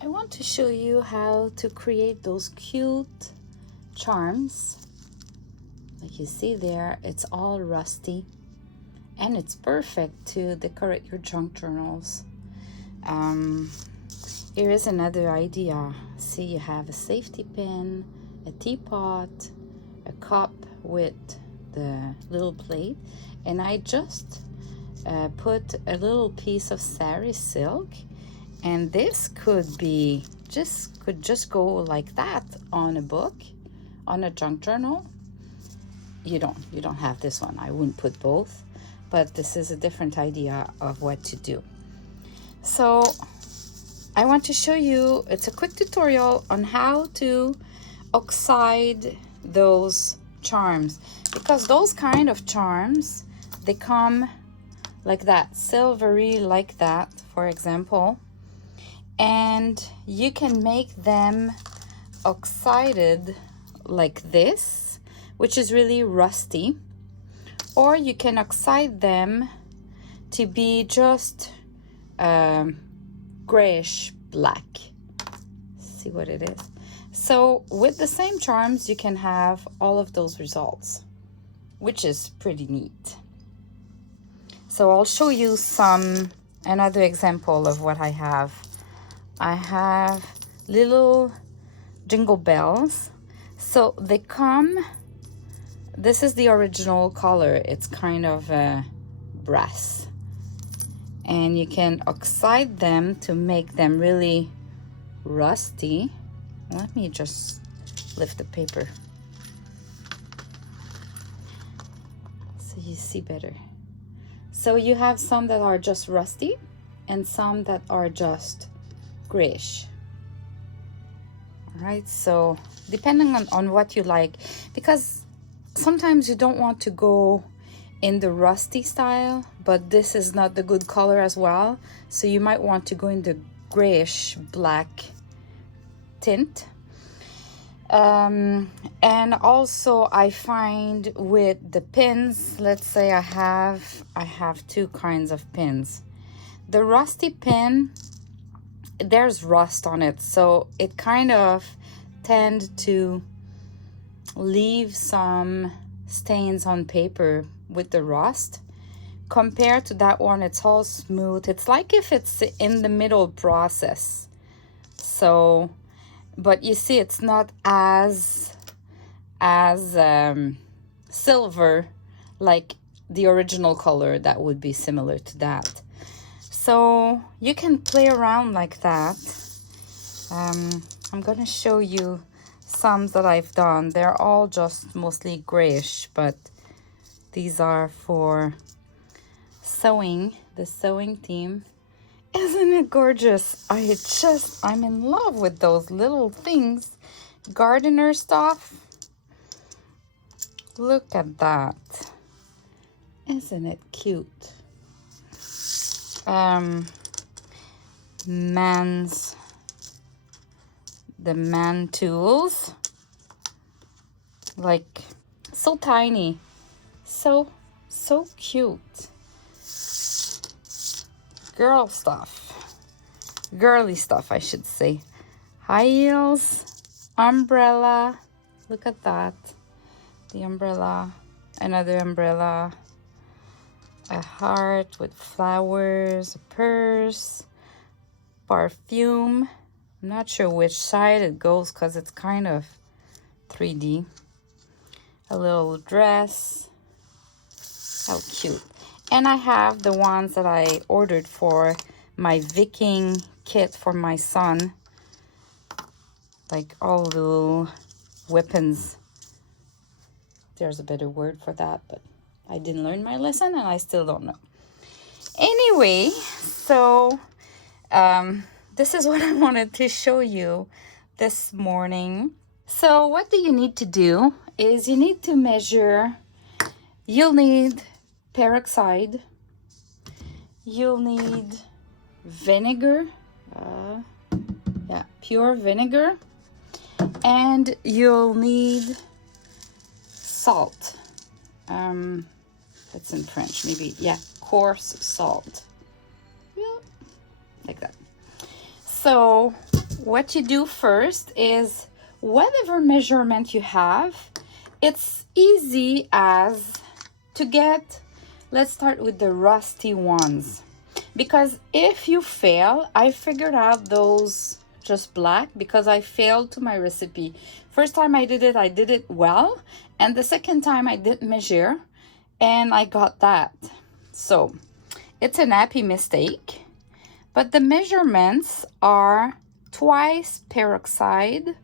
I want to show you how to create those cute charms. Like you see there, it's all rusty and it's perfect to decorate your junk journals. Here is another idea. See, you have a safety pin, a teapot, a cup with the little plate, and I just put a little piece of sari silk, and this could just go like that on a book, on a junk journal. You don't have this one. I wouldn't put both, but this is a different idea of what to do. So I want to show you, it's a quick tutorial on how to oxide those charms, because those kind of charms, they come like that, silvery like that, for example, and you can make them oxided like this, which is really rusty, or you can oxide them to be just grayish black. See what it is? So with the same charms, you can have all of those results, which is pretty neat. So I'll show you another example of what I have. I have little jingle bells. So they come, this is the original color. It's kind of brass. And you can oxide them to make them really rusty. Let me just lift the paper so you see better. So you have some that are just rusty and some that are just grayish. All right, so depending on what you like, because sometimes you don't want to go in the rusty style, but this is not the good color as well, so you might want to go in the grayish black tint. And also I find with the pins, let's say I have two kinds of pins. The rusty pin, there's rust on it, so it kind of tend to leave some stains on paper with the rust. Compared to that one, it's all smooth. It's like if it's in the middle process. So, but you see, it's not as silver like the original color that would be similar to that. So you can play around like that. I'm gonna show you some that I've done. They're all just mostly grayish, but these are for sewing, the sewing theme. Isn't it gorgeous? I'm in love with those little things. Gardener stuff. Look at that. Isn't it cute? The man tools. Like, so tiny. So cute. Girl stuff. Girly stuff, I should say. High heels. Umbrella. Look at that. The umbrella. Another umbrella. A heart with flowers. A purse. Perfume. I'm not sure which side it goes because it's kind of 3D. A little dress. How cute. And I have the ones that I ordered for my Viking kit for my son. Like all little weapons. There's a better word for that, but I didn't learn my lesson and I still don't know. Anyway, so this is what I wanted to show you this morning. So what do you need to do is you need to measure. You'll need peroxide. You'll need vinegar. Pure vinegar. And you'll need salt. That's in French, maybe. Yeah, coarse salt. Yeah, like that. So what you do first is whatever measurement you have, it's easy as to get. Let's start with the rusty ones, because if you fail, I figured out those just black because I failed to my recipe. First time I did it well, and the second time I didn't measure and I got that. So it's an happy mistake, but the measurements are twice peroxide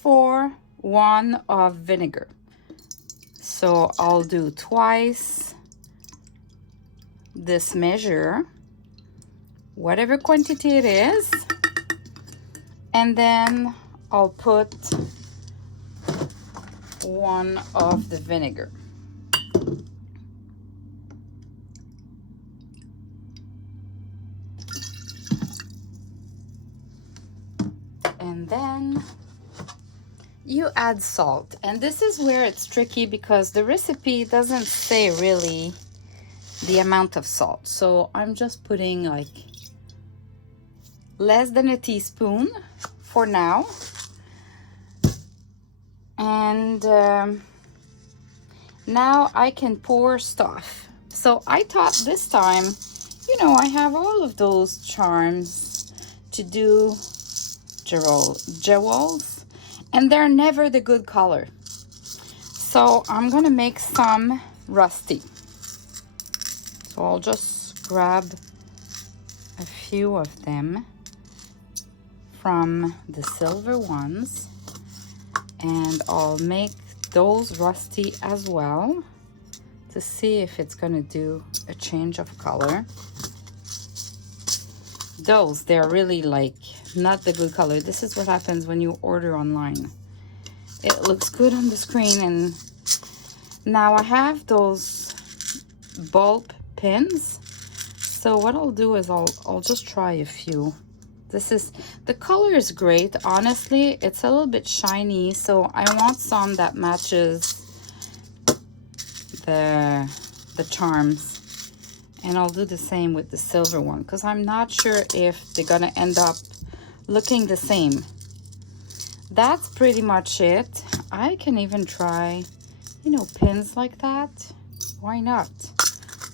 for 1 of vinegar. So I'll do twice this measure, whatever quantity it is, and then I'll put 1 of the vinegar. And then you add salt, and this is where it's tricky because the recipe doesn't say really the amount of salt. So I'm just putting like less than a teaspoon for now. And now I can pour stuff. So I thought this time, you know, I have all of those charms to do jewels, and they're never the good color. So I'm gonna make some rusty. So I'll just grab a few of them from the silver ones, and I'll make those rusty as well to see if it's gonna do a change of color. Those, they're really like not the good color. This is what happens when you order online. It looks good on the screen, and now I have those bulb pins. So what I'll do is I'll just try a few. This is, the color is great. Honestly, it's a little bit shiny, so I want some that matches the charms. And I'll do the same with the silver one, because I'm not sure if they're gonna end up looking the same. That's pretty much it. I can even try, you know, pins like that. Why not?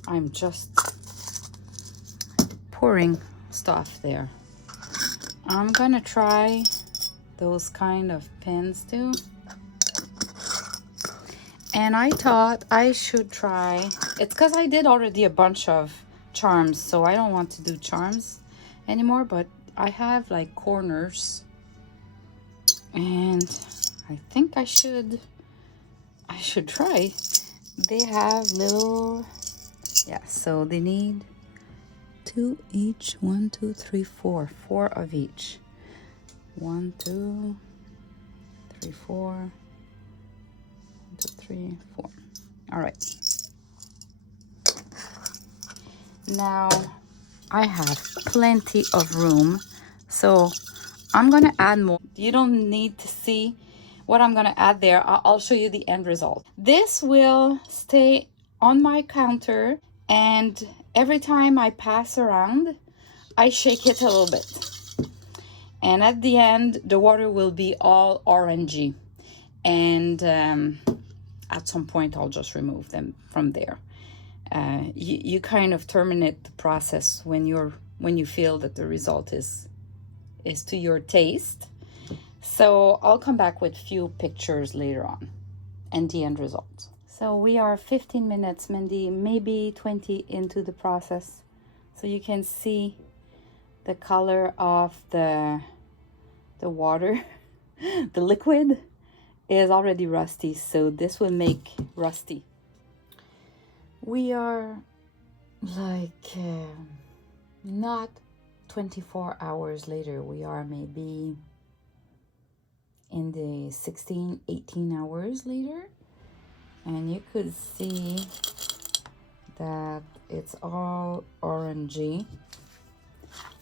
I'm just pouring stuff there. I'm gonna try those kind of pins too. And I thought I should try, it's because I did already a bunch of charms, so I don't want to do charms anymore, but I have like corners, and I think I should try. They have little, yeah, so they need 2 each. 1, 2, 3, 4 of each. 1, 2, 3, 4. 1, 2, 3, 4. All right. Now I have plenty of room, so I'm gonna add more. You don't need to see what I'm gonna add there. I'll show you the end result. This will stay on my counter, and every time I pass around, I shake it a little bit. And at the end, the water will be all orangey. And at some point, I'll just remove them from there. You kind of terminate the process when you feel that the result is to your taste. So I'll come back with few pictures later on and the end result. So we are 15 minutes, Mindy, maybe 20 into the process. So you can see the color of the water, the liquid is already rusty. So this will make rusty. We are like not 24 hours later. We are maybe in the 16, 18 hours later. And you could see that it's all orangey.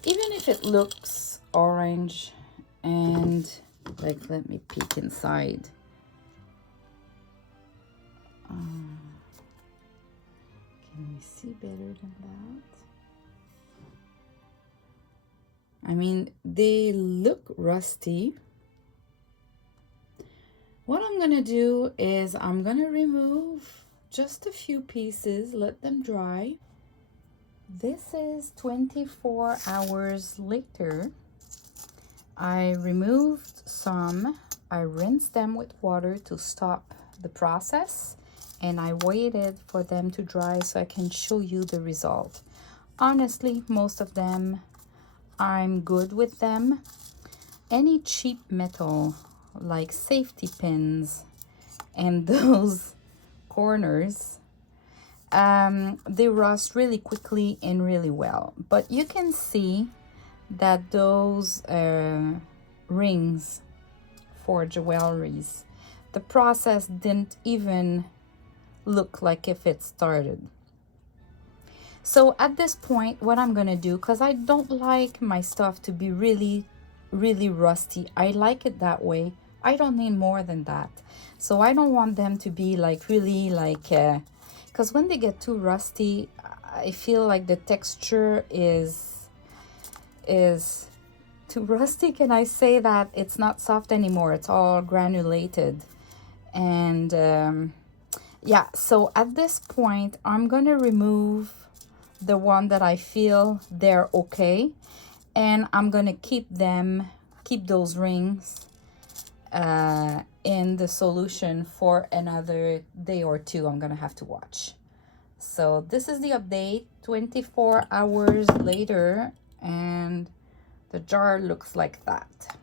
Even if it looks orange, and like, let me peek inside. Can we see better than I mean, they look rusty. What I'm gonna do is I'm gonna remove just a few pieces, let them dry. This is 24 hours later. I removed some. I rinsed them with water to stop the process, and I waited for them to dry so I can show you the result. Honestly, most of them, I'm good with them. Any cheap metal like safety pins and those corners, they rust really quickly and really well. But you can see that those rings for jewelries, the process didn't even look like if it started. So at this point, what I'm gonna do, because I don't like my stuff to be really rusty, I like it that way. I don't need more than that. So I don't want them to be like really like because when they get too rusty, I feel like the texture is too rusty. Can I say that? It's not soft anymore, it's all granulated. And yeah, so at this point I'm gonna remove the one that I feel they're okay, and I'm gonna keep those rings in the solution for another day or two. I'm gonna have to watch. So this is the update 24 hours later, and the jar looks like that.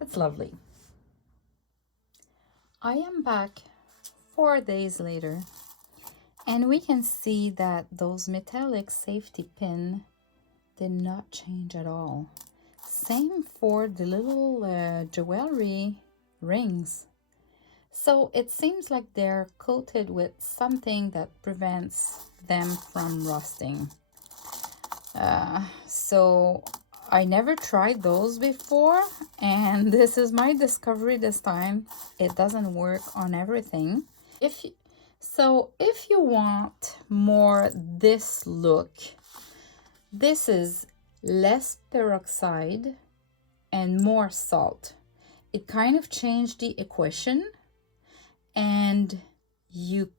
It's lovely. I am back 4 days later, and we can see that those metallic safety pin did not change at all. Same for the little jewelry rings. So it seems like they're coated with something that prevents them from rusting. So I never tried those before, and this is my discovery this time. It doesn't work on everything. If you want more this look, this is less peroxide and more salt. It kind of changed the equation, and you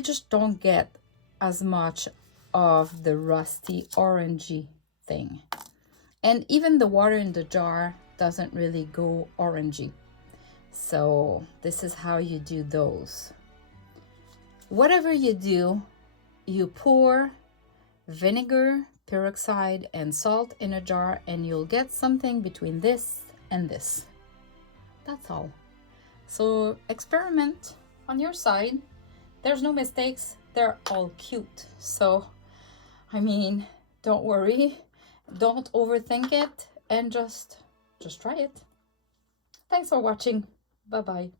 just don't get as much of the rusty orangey thing. And even the water in the jar doesn't really go orangey. So this is how you do those. Whatever you do, you pour vinegar, peroxide, and salt in a jar, and you'll get something between this and this. That's all. So experiment on your side. There's no mistakes. They're all cute. So, I mean, don't worry. Don't overthink it, and just try it. Thanks for watching. Bye-bye.